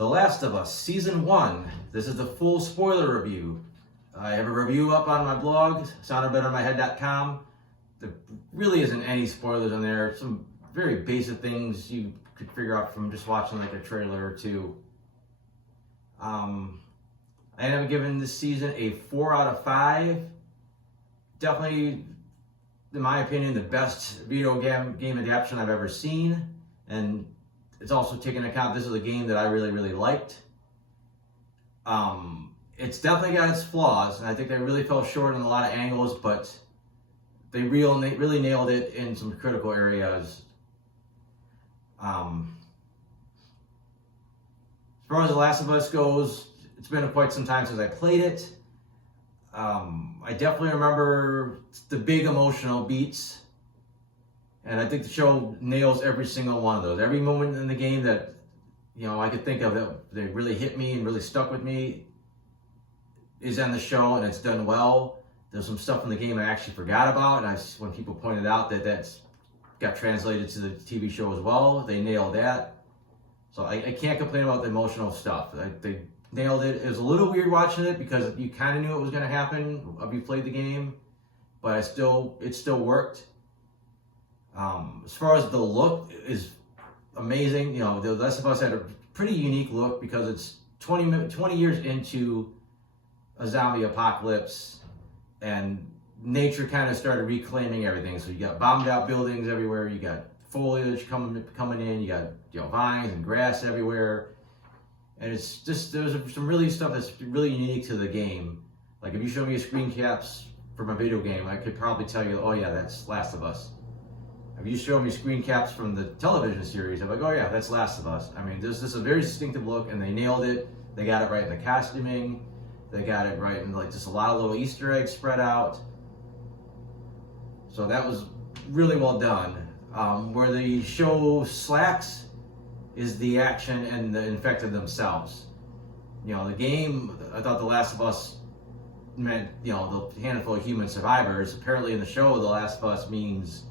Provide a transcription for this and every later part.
The Last of Us Season 1. This is the full spoiler review. I have a review up on my blog, soundofbettermyhead.com. There really isn't any spoilers on there. Some very basic things you could figure out from just watching like a trailer or two. I ended up giving this season a 4 out of 5. Definitely, in my opinion, the best video game adaptation I've ever seen. And it's also taking into account this is a game that I really liked. It's definitely got its flaws, and I think they really fell short in a lot of angles, but they really nailed it in some critical areas. As far as The Last of Us goes, it's been quite some time since I played it. I definitely remember the big emotional beats, and I think the show nails every single one of those. Every moment in the game that I could think of that they really hit me and really stuck with me is on the show, and it's done well. There's some stuff in the game I actually forgot about, and when people pointed out that that's got translated to the TV show as well, they nailed that. So I can't complain about the emotional stuff. They nailed it. It was a little weird watching it because you kind of knew it was going to happen if you played the game, but it still worked. As far as the look is amazing. The Last of Us had a pretty unique look because it's 20 years into a zombie apocalypse, and nature kind of started reclaiming everything. So you got bombed out buildings everywhere, you got foliage coming in, you got vines and grass everywhere, and it's just there's some really stuff that's really unique to the game. Like if you show me a screen caps from a video game, I could probably tell you, oh yeah, that's Last of Us. If you show me screen caps from the television series, I'm like, oh yeah, that's Last of Us. I mean, this is a very distinctive look, and they nailed it. They got it right in the costuming. They got it right in like just a lot of little Easter eggs spread out. So that was really well done. Where the show slacks is the action and the infected themselves. The game, I thought The Last of Us meant, the handful of human survivors. Apparently in the show, The Last of Us means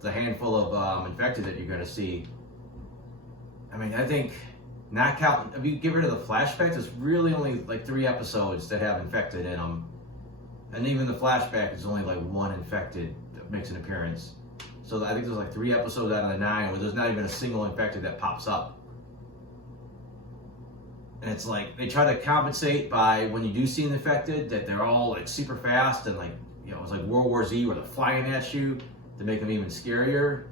the handful of infected that you're going to see. I mean, I think, not counting, if you get rid of the flashbacks, it's really only like 3 episodes that have infected in them. And even the flashback is only like 1 infected that makes an appearance. So I think there's like 3 episodes out of the 9 where there's not even a single infected that pops up. And it's like, they try to compensate by when you do see an infected, that they're all like super fast and like, it's like World War Z where they're flying at you to make them even scarier.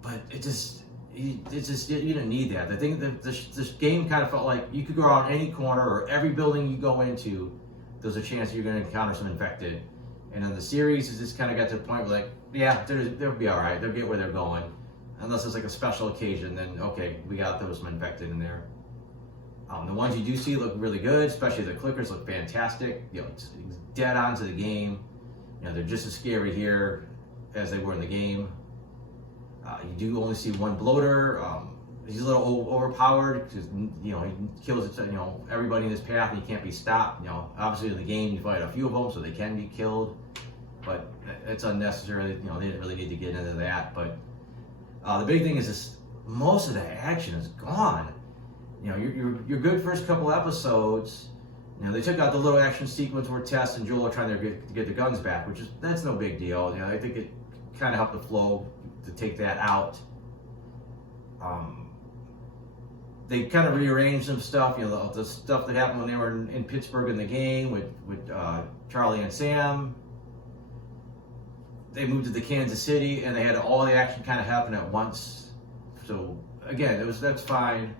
But you didn't need that. I think that this game kind of felt like you could go around any corner or every building you go into, there's a chance you're going to encounter some infected. And in the series, it just kind of got to the point where like, yeah, they'll be all right. They'll get where they're going. Unless it's like a special occasion, then okay, there was some infected in there. The ones you do see look really good, especially the clickers look fantastic. It's dead on to the game. They're just as scary here as they were in the game. You do only see one bloater. He's a little overpowered because he kills everybody in his path and he can't be stopped. Obviously in the game you fight a few of them so they can be killed, but it's unnecessary. They didn't really need to get into that. But the big thing is this: most of the action is gone. Your good first couple episodes. They took out the little action sequence where Tess and Joel are trying to get the guns back, that's no big deal. I think it kind of helped the flow to take that out. They kind of rearranged some stuff, the stuff that happened when they were in Pittsburgh in the game with Charlie and Sam. They moved to the Kansas City and they had all the action kind of happen at once. So again, that's fine.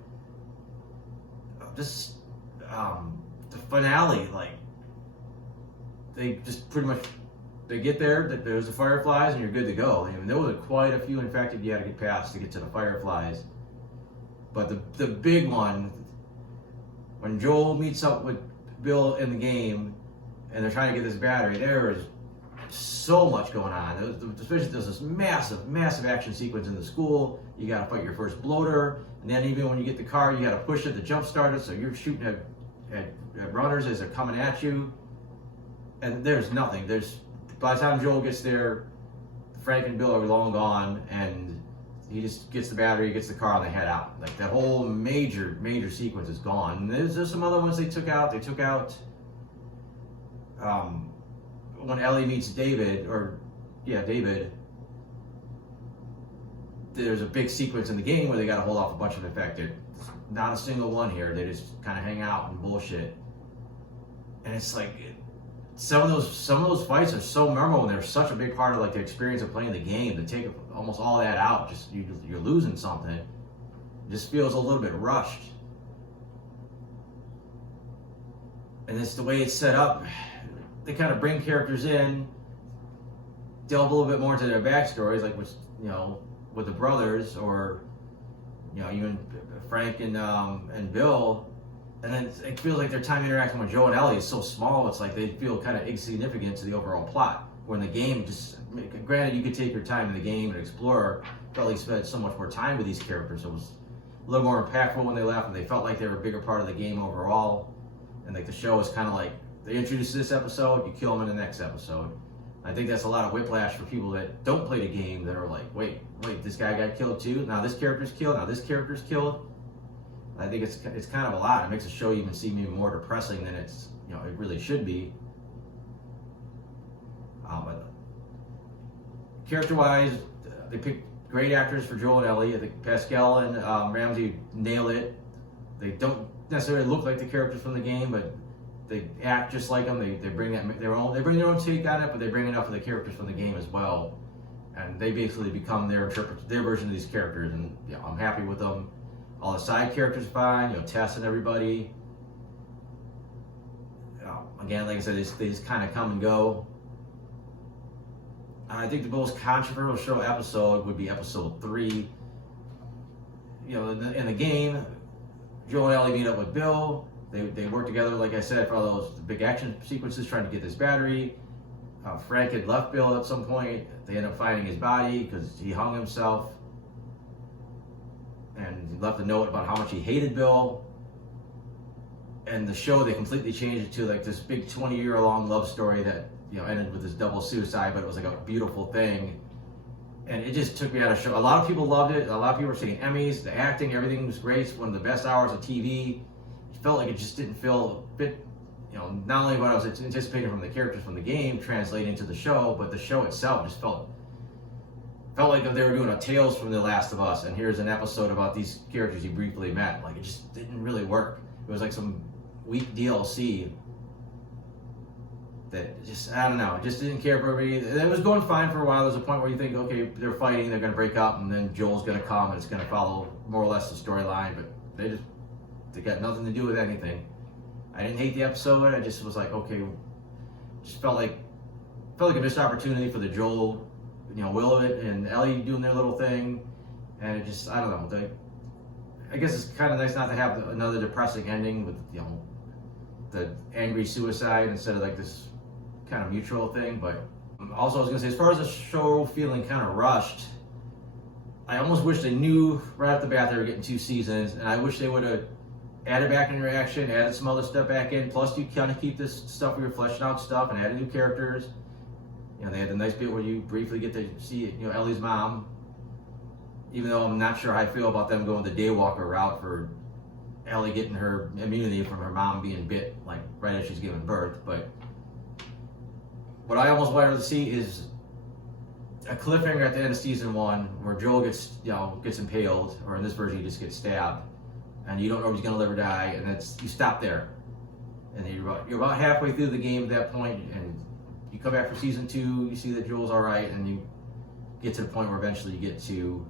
The finale, like they just pretty much. They get there, there's the fireflies, and you're good to go. I mean, there was quite a few infected you had to get past to get to the fireflies. But the big one, when Joel meets up with Bill in the game, and they're trying to get this battery, there is so much going on. Especially there's this massive action sequence in the school. You got to fight your first bloater, and then even when you get the car, you got to push it to jump start it, so you're shooting at runners as they're coming at you. And there's nothing. By the time Joel gets there, Frank and Bill are long gone, and he just gets the battery, gets the car, and they head out. Like that whole major sequence is gone. And there's some other ones they took out. They took out when Ellie meets David, David. There's a big sequence in the game where they got to hold off a bunch of infected. Not a single one here. They just kind of hang out and bullshit. And it's like some of those fights are so memorable, and they're such a big part of like the experience of playing the game. To take almost all that out, just you're losing something. It just feels a little bit rushed. And it's the way it's set up. They kind of bring characters in, delve a little bit more into their backstories, like with the brothers, or even Frank and Bill. And then it feels like their time interacting with Joel and Ellie is so small, it's like they feel kind of insignificant to the overall plot. Where in the game, granted, you could take your time in the game and explore, felt like you spent so much more time with these characters. It was a little more impactful when they left, and they felt like they were a bigger part of the game overall. And like the show is kind of like, they introduce this episode, you kill them in the next episode. I think that's a lot of whiplash for people that don't play the game, that are like, wait, this guy got killed too? Now this character's killed, now this character's killed. I think it's kind of a lot. It makes the show even seem even more depressing than it really should be. But character-wise, they picked great actors for Joel and Ellie. I think Pascal and Ramsey nailed it. They don't necessarily look like the characters from the game, but they act just like them. They bring their own take on it, but they bring enough of the characters from the game as well, and they basically become their version of these characters. And I'm happy with them. All the side characters fine, Tess and everybody. Again, like I said, they just kind of come and go. I think the most controversial episode would be episode 3. In the game, Joel and Ellie meet up with Bill. They work together, like I said, for all those big action sequences, trying to get this battery. Frank had left Bill at some point. They end up finding his body because he hung himself. And he left a note about how much he hated Bill. And the show, they completely changed it to like this big 20-year-long love story that ended with this double suicide, but it was like a beautiful thing. And it just took me out of show. A lot of people loved it. A lot of people were saying Emmys, the acting, everything was great. It's one of the best hours of TV. It felt like it just didn't feel fit. Not only what I was anticipating from the characters from the game translating to the show, but the show itself just felt like they were doing a Tales from The Last of Us, and here's an episode about these characters you briefly met. Like, it just didn't really work. It was like some weak DLC that just, I don't know, just didn't care for me. It was going fine for a while. There's a point where you think, okay, they're fighting, they're going to break up, and then Joel's going to come, and it's going to follow more or less the storyline, but they got nothing to do with anything. I didn't hate the episode. I just was like, okay, just felt like a missed opportunity for the Joel, Willow and Ellie doing their little thing, and it just, I don't know. I guess it's kind of nice not to have another depressing ending with, the angry suicide instead of like this kind of mutual thing. But also, I was gonna say, as far as the show feeling kind of rushed, I almost wish they knew right off the bat they were getting 2 seasons, and I wish they would have added back interaction, added some other stuff back in. Plus, you kind of keep this stuff where you're fleshing out stuff and adding new characters. They had the nice bit where you briefly get to see, Ellie's mom. Even though I'm not sure how I feel about them going the Daywalker route for Ellie getting her immunity from her mom being bit, like right as she's giving birth. But what I almost wanted to see is a cliffhanger at the end of season 1 where Joel gets impaled, or in this version he just gets stabbed, and you don't know if he's gonna live or die, and you stop there, and you're about halfway through the game at that point, and you come back for season 2, you see that Joel's all right, and you get to the point where eventually you get to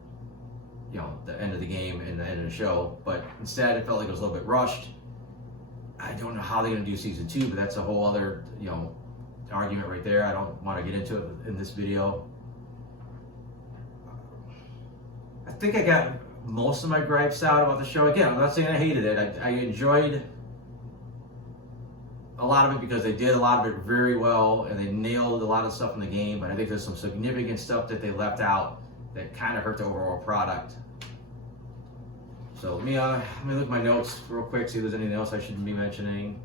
the end of the game and the end of the show. But instead, it felt like it was a little bit rushed. I don't know how they're going to do season 2, but that's a whole other argument right there. I don't want to get into it in this video. I think I got most of my gripes out about the show. Again, I'm not saying I hated it. I enjoyed a lot of it because they did a lot of it very well, and they nailed a lot of stuff in the game. But I think there's some significant stuff that they left out that kind of hurt the overall product. So let me look at my notes real quick, see if there's anything else I shouldn't be mentioning.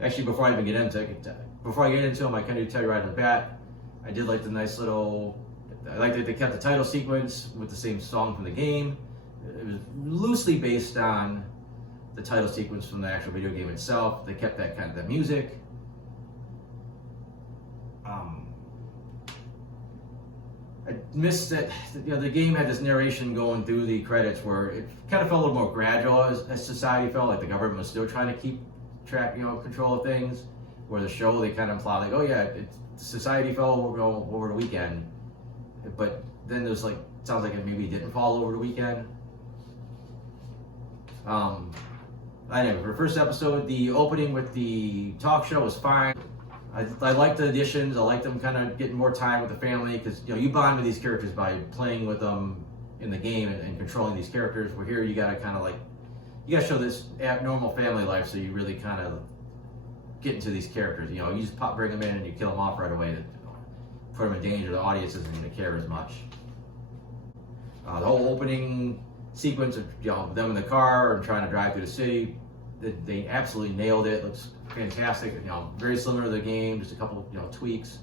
Actually, before I get into them, I can do tell you right off the bat, I did like the nice little I like that they kept the title sequence with the same song from the game. It was loosely based on the title sequence from the actual video game itself. They kept that kind of that music. I missed that, you know, the game had this narration going through the credits where it kind of felt a little more gradual as society felt like the government was still trying to keep track, you know, control of things. Where the show, they kind of imply like, oh yeah, society fell over the weekend, but then there's like, sounds like it maybe didn't fall over the weekend. Anyway, for the first episode, the opening with the talk show was fine. I like the additions. I like them kind of getting more time with the family because, you know, you bond with these characters by playing with them in the game and controlling these characters. Where here you gotta kind of like, you gotta show this abnormal family life, so you really kind of get into these characters. You know, you just bring them in and you kill them off right away to put them in danger. The audience isn't going to care as much. The whole opening sequence of, you know, them in the car and trying to drive through the city, they absolutely nailed it. Looks fantastic. You know, very similar to the game, just a couple, you know, tweaks.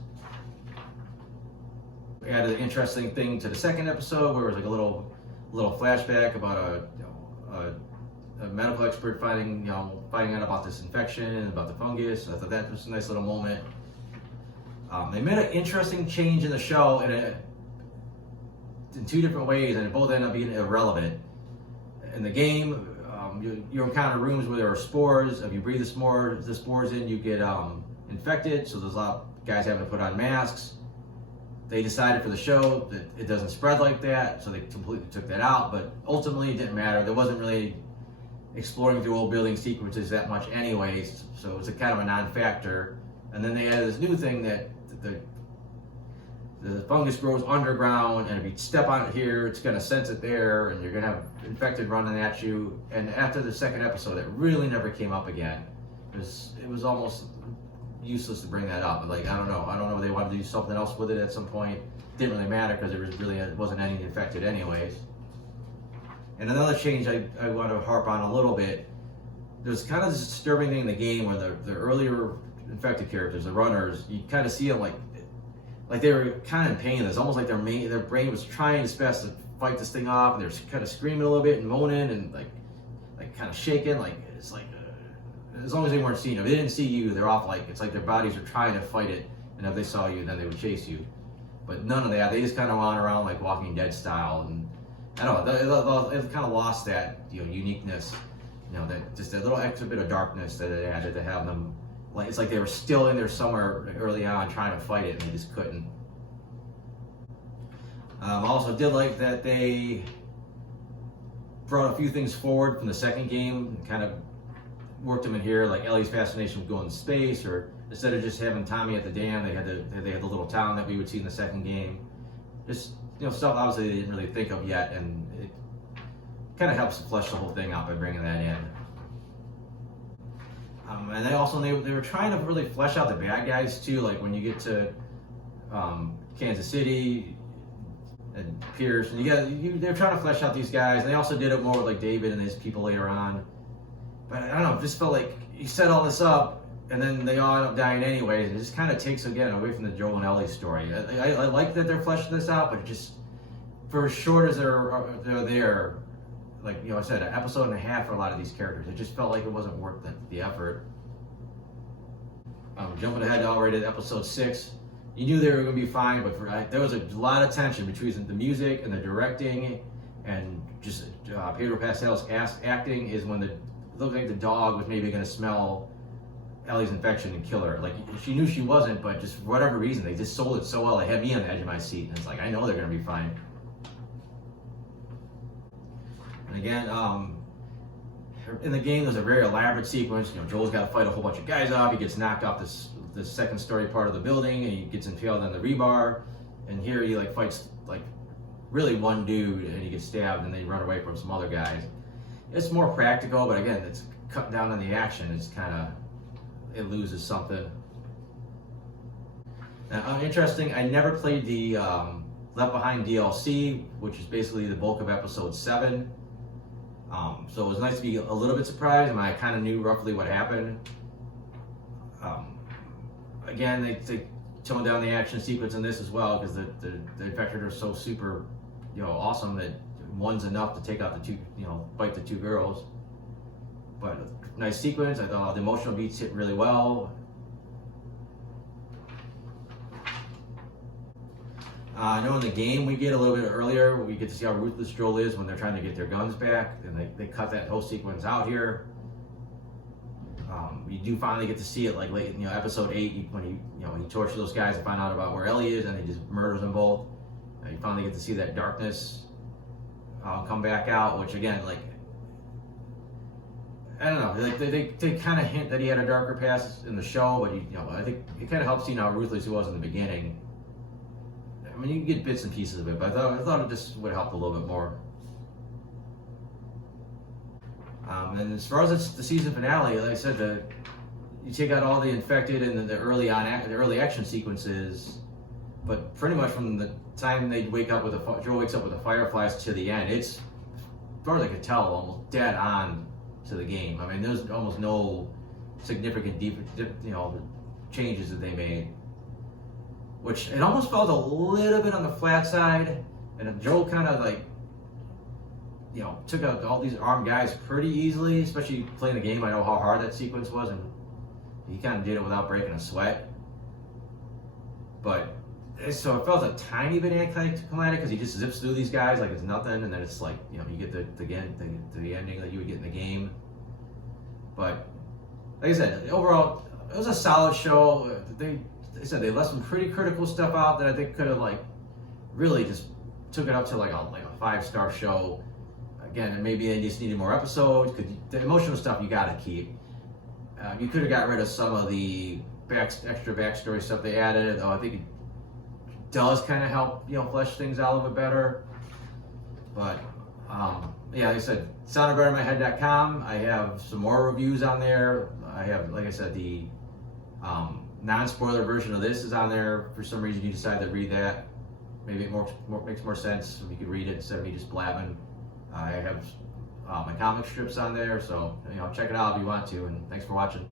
We added an interesting thing to the second episode where it was like a little flashback about a medical expert finding out about this infection and about the fungus. I thought that was a nice little moment. They made an interesting change in the show in two different ways, and it both ended up being irrelevant. In the game, you encounter rooms where there are spores. If you breathe the spores in, you get infected. So there's a lot of guys having to put on masks. They decided for the show that it doesn't spread like that, so they completely took that out. But ultimately, it didn't matter. There wasn't really exploring through old building sequences that much anyways, so it was a kind of a non-factor. And then they added this new thing that the fungus grows underground, and if you step on it here, it's going to sense it there, and you're going to have infected running at you. And after the second episode, it really never came up again. It was almost useless to bring that up. Like, I don't know if they wanted to do something else with it at some point. Didn't really matter because it wasn't any infected anyways. And another change I want to harp on a little bit, there's kind of this disturbing thing in the game where the earlier infected characters, the runners, you kind of see them like they were kind of in pain. It's almost like their brain was trying its best to fight this thing off, and they're kind of screaming a little bit and moaning and like kind of shaking. Like it's like as long as they weren't seeing you, if they didn't see you, they're off. Like it's like their bodies are trying to fight it, and if they saw you, then they would chase you. But none of that. They just kind of went around like Walking Dead style, and I don't know. It kind of lost that, you know, uniqueness. You know, that just that little extra bit of darkness that it added to have them. Like it's like they were still in there somewhere early on trying to fight it, and they just couldn't. I also did like that they brought a few things forward from the second game and kind of worked them in here, like Ellie's fascination with going to space, or instead of just having Tommy at the dam, they had the little town that we would see in the second game. Just, you know, stuff obviously they didn't really think of yet, and it kind of helps to flesh the whole thing out by bringing that in. And they were trying to really flesh out the bad guys too, like when you get to Kansas City and Pierce, and they're trying to flesh out these guys, and they also did it more with like David and his people later on. But I don't know, it just felt like you set all this up, and then they all end up dying anyways. It just kind of takes, again, away from the Joel and Ellie story. I like that they're fleshing this out, but it just, for as short as they're there, like, you know, I said, an episode and a half for a lot of these characters. It just felt like it wasn't worth the effort. Jumping ahead already to episode 6, you knew they were going to be fine, but there was a lot of tension between the music and the directing, and just Pedro Pascal's acting is when it looked like the dog was maybe going to smell Ellie's infection and kill her. Like, she knew she wasn't, but just for whatever reason, they just sold it so well. They had me on the edge of my seat, and it's like, I know they're going to be fine. And again, in the game, there's a very elaborate sequence. You know, Joel's got to fight a whole bunch of guys off. He gets knocked off this second story part of the building, and he gets impaled on the rebar. And here he like fights like really one dude, and he gets stabbed, and they run away from some other guys. It's more practical, but again, it's cut down on the action. It's kind of, it loses something. Now, interesting, I never played the Left Behind DLC, which is basically the bulk of episode 7. So it was nice to be a little bit surprised. I mean, I kind of knew roughly what happened. Again, they tone down the action sequence in this as well, because the infected are so super, awesome that one's enough to take out the two, fight the two girls. But nice sequence. I thought the emotional beats hit really well. I know in the game we get a little bit earlier, we get to see how ruthless Joel is when they're trying to get their guns back, and they cut that whole sequence out here. You do finally get to see it like late, episode 8, when he tortures those guys to find out about where Ellie is, and he just murders them both. You finally get to see that darkness come back out, which again, like, I don't know, like they kind of hint that he had a darker past in the show, but I think it kind of helps you know how ruthless he was in the beginning. I mean, you can get bits and pieces of it, but I thought it just would help a little bit more. And as far as the season finale, like I said, you take out all the infected and the early action sequences, but pretty much from the time they wake up Joel wakes up with the Fireflies to the end, it's, as far as I could tell, almost dead on to the game. I mean, there's almost no significant changes that they made, which it almost felt a little bit on the flat side, and Joel kind of like, took out all these armed guys pretty easily, especially playing the game. I know how hard that sequence was, and he kind of did it without breaking a sweat. But so it felt a tiny bit anticlimactic because he just zips through these guys like it's nothing, and then it's like, you get the ending that you would get in the game. But like I said, overall, it was a solid show. They said they left some pretty critical stuff out that I think could have like really just took it up to like a 5-star show. Again, and maybe they just needed more episodes, because the emotional stuff you got to keep. You could have got rid of some of the extra backstory stuff they added, though I think it does kind of help, flesh things out a little bit better. But yeah, like I said, soundofguardinmyhead.com. I have some more reviews on there. I have, like I said, the non-spoiler version of this is on there. For some reason, you decide to read that. Maybe it makes more sense if you could read it instead of me just blabbing. I have my comic strips on there, so check it out if you want to, and thanks for watching.